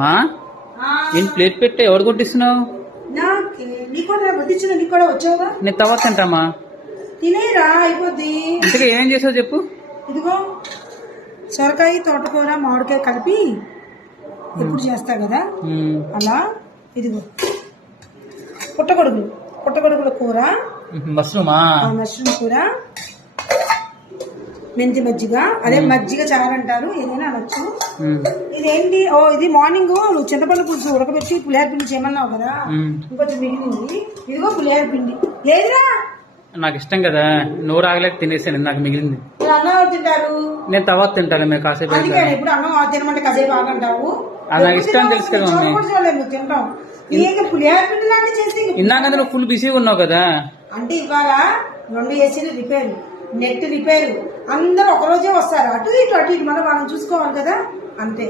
మా నేను ప్లేట్ పెట్టే ఎవరు కొట్టిస్తున్నావు? నీకు కూడా వచ్చావుగా. నేను తర్వాత తింటామా. తినేరా అయిపోద్ది. ఇంతగా ఏం చేసావు చెప్పు. ఇదిగో సొరకాయ తోటకూర మామిడికాయ కలిపి ఎప్పుడు చేస్తా కదా అలా. ఇదిగో పుట్టగొడుగుల కూర, మష్రూమ్ కూర, మెంతి మజ్జిగ, అదే మజ్జిగ చారంటారు, ఏదైనా అనొచ్చు. ఇదేంటి? ఇది మార్నింగ్ నువ్వు చింతపండు పులుసు ఉడకబెట్టి పులిహార పిండి చేయమన్నావు కదా, ఇంకొంచెం మిగిలింది. ఇదిగో పులిహార పిండి. ఏదిరా? నాకు ఇష్టం కదా, నోరు ఆగలేక తినేసాను. నాకు మిగిలింది. అన్నం తింటారు, నేను తర్వాత తింటాను. మీరు కాసేపు ఇప్పుడు అన్నం తినమంటే కాసేపు ఆగంటావు. నాకు ఇష్టం తెలుసు కదా. నువ్వు తింటావు. పులిహార పిండి లాంటి చేసి ఇందాక నువ్వు ఫుల్ బిజీగా ఉన్నావు కదా. అంటే ఇవాళ 2 ఏసీలు రిపేర్, నెట్ రిపేరు, అందరూ ఒకరోజే వస్తారు. అటు ఇటు మనం చూసుకోవాలి కదా, అంతే.